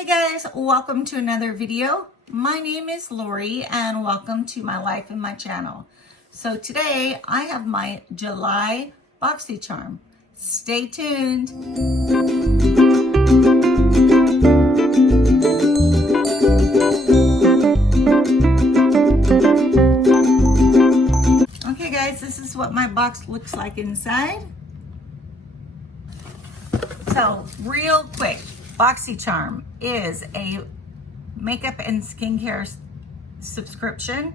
Hey guys, welcome to another video. My name is Lori and welcome to my life and my channel. So today I have my July BoxyCharm. Stay tuned. Okay guys, this is what my box looks like inside. So real quick, BoxyCharm is a makeup and skincare subscription.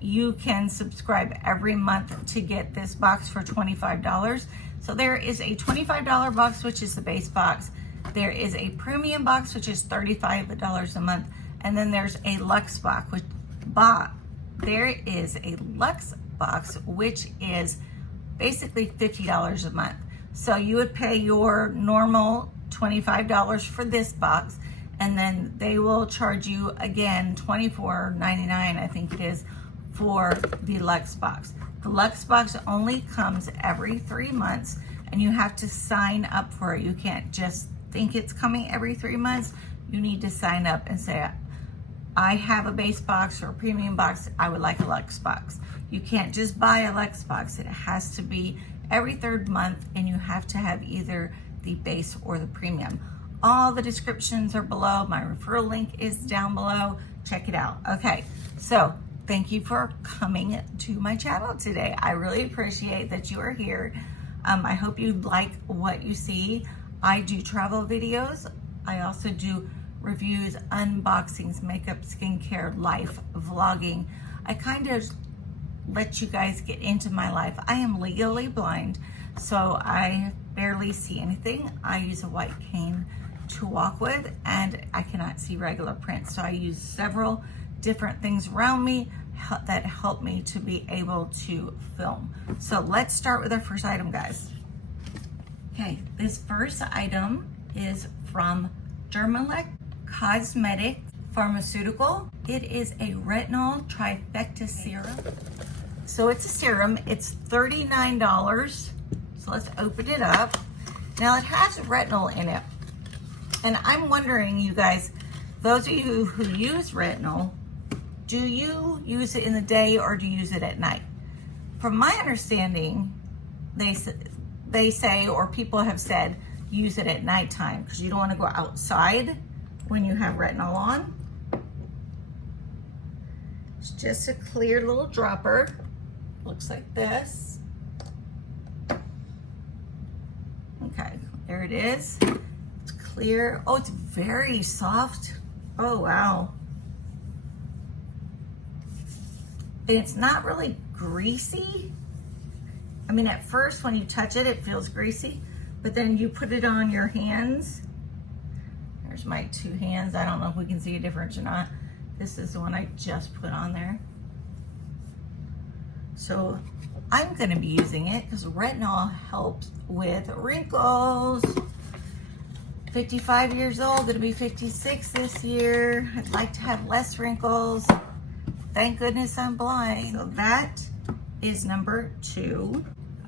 You can subscribe every month to get this box for $25. So there is a $25 box, which is the base box. There is a premium box, which is $35 a month. And then there's a luxe box, there is a luxe box, which is basically $50 a month. So you would pay your normal $25 for this box, and then they will charge you again $24.99, I think it is, for the luxe box. The luxe box only comes every 3 months, and you have to sign up for it. You can't just think it's coming every 3 months. You need to sign up and say, I have a base box or a premium box, I would like a luxe box. You can't just buy a luxe box. It has to be every 3rd month, and you have to have either the base or the premium. All the descriptions are below. My referral link is down below. Check it out. Okay, so thank you for coming to my channel today. I really appreciate that you are here. I hope you like what you see. I do travel videos. I also do reviews, unboxings, makeup, skincare, life, vlogging. I kind of let you guys get into my life. I am legally blind, so I barely see anything. I use a white cane to walk with, and I cannot see regular print. So I use several different things around me that help me to be able to film. So let's start with our first item, guys. Okay, this first item is from Dermalect Cosmetic Pharmaceutical. It is a retinol trifecta serum. So it's a serum, it's $39. So let's open it up. Now it has retinol in it. And I'm wondering, you guys, those of you who use retinol, do you use it in the day or do you use it at night? From my understanding, they say, or people have said, use it at nighttime because you don't want to go outside when you have retinol on. It's just a clear little dropper. Looks like this. Okay, there it is. It's clear. Oh, it's very soft. Oh, wow. And it's not really greasy. I mean, at first when you touch it, it feels greasy, but then you put it on your hands. There's my 2 hands. I don't know if we can see a difference or not. This is the one I just put on there. So I'm going to be using it because retinol helps with wrinkles. 55 years old, gonna be 56 this year. I'd like to have less wrinkles. Thank goodness I'm blind. So that is number 2.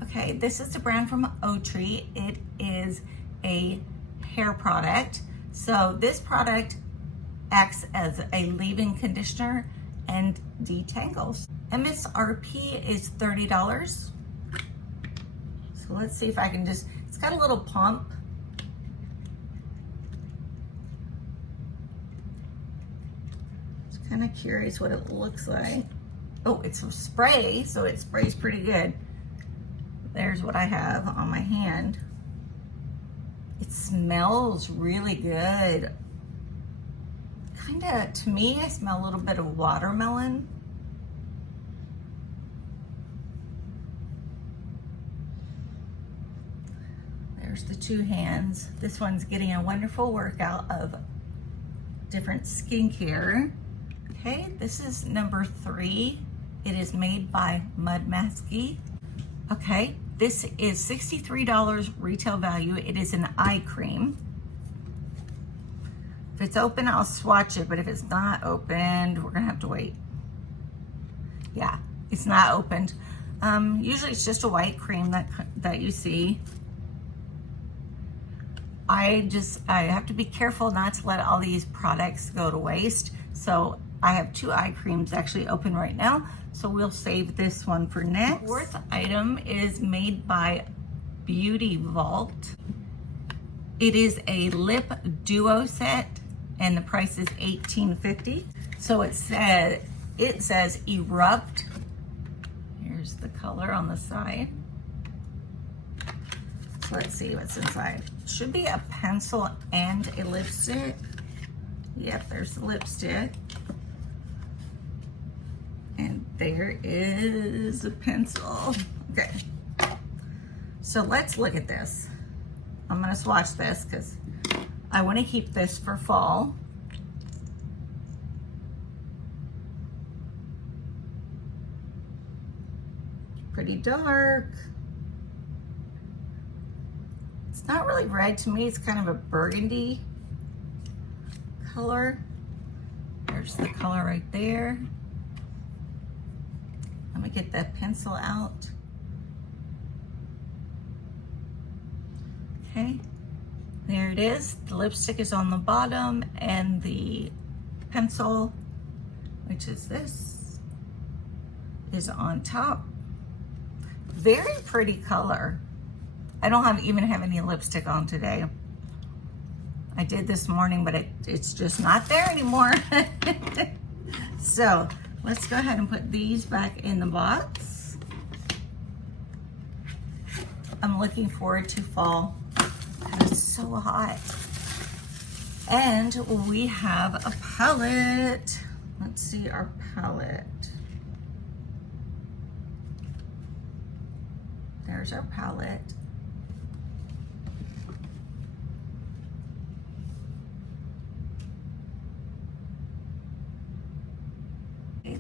Okay, this is the brand from Otree. It is a hair product. So this product acts as a leave-in conditioner and detangles. MSRP is $30. So let's see if I can just, it's got a little pump. Just kind of curious what it looks like. Oh, it's a spray, so it sprays pretty good. There's what I have on my hand. It smells really good. Kind of, to me, I smell a little bit of watermelon. There's the 2 hands. This one's getting a wonderful workout of different skincare. Okay, this is number 3. It is made by Mud Masky. Okay, this is $63 retail value. It is an eye cream. If it's open, I'll swatch it, but if it's not opened, we're gonna have to wait. Yeah, it's not opened. Usually it's just a white cream that you see. I have to be careful not to let all these products go to waste. So I have 2 eye creams actually open right now. So we'll save this one for next. Fourth item is made by Beauty Vault. It is a lip duo set and the price is $18.50. So it says Erupt. Here's the color on the side. So let's see what's inside. Should be a pencil and a lipstick. Yep, there's the lipstick. And there is a pencil. Okay. So let's look at this. I'm gonna swatch this because I want to keep this for fall. Pretty dark. It's not really red to me. It's kind of a burgundy color. There's the color right there. Let me get that pencil out. Okay, there it is. The lipstick is on the bottom and the pencil, which is this, is on top. Very pretty color. I don't even have any lipstick on today. I did this morning, but it's just not there anymore. So let's go ahead and put these back in the box. I'm looking forward to fall. It's so hot. And we have a palette. Let's see our palette. There's our palette. Okay,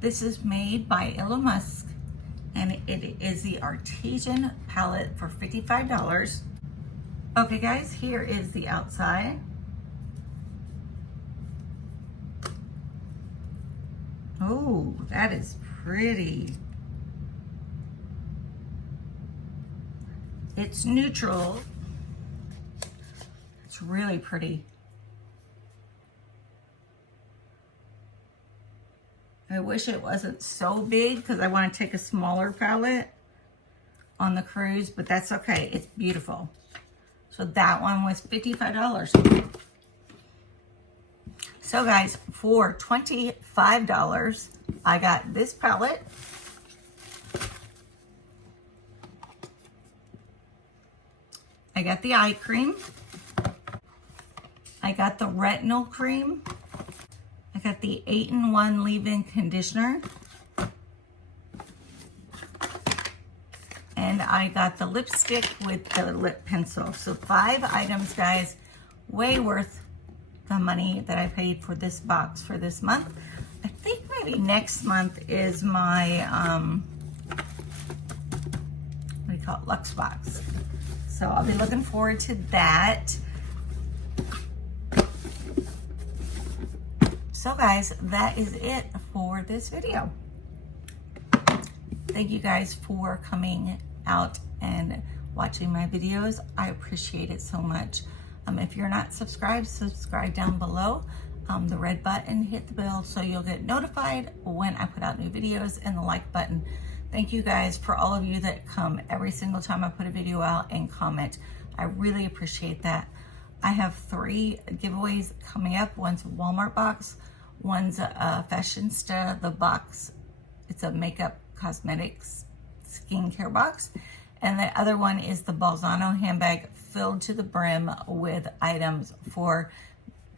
this is made by Elon Musk, and it is the Artesian palette for $55. Okay guys, here is the outside. Oh, that is pretty. It's neutral. It's really pretty. I wish it wasn't so big because I want to take a smaller palette on the cruise, but that's okay. It's beautiful. So that one was $55. So guys, for $25, I got this palette. I got the eye cream. I got the retinol cream. I got the 8-in-1 leave-in conditioner. And I got the lipstick with the lip pencil. So 5 items, guys. Way worth the money that I paid for this box for this month. I think maybe next month is my, what do you call it, Luxe box. So I'll be looking forward to that. So guys, that is it for this video. Thank you guys for coming out and watching my videos. I appreciate it so much. If you're not subscribed, subscribe down below. The red button, hit the bell so you'll get notified when I put out new videos, and the like button. Thank you guys for all of you that come every single time I put a video out and comment. I really appreciate that. I have 3 giveaways coming up. One's a Walmart box, one's a Fashionista, the box. It's a makeup, cosmetics, skincare box. And the other one is the Balzano handbag filled to the brim with items for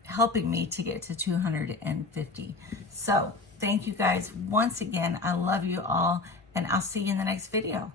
helping me to get to 250. So thank you guys once again. I love you all, and I'll see you in the next video.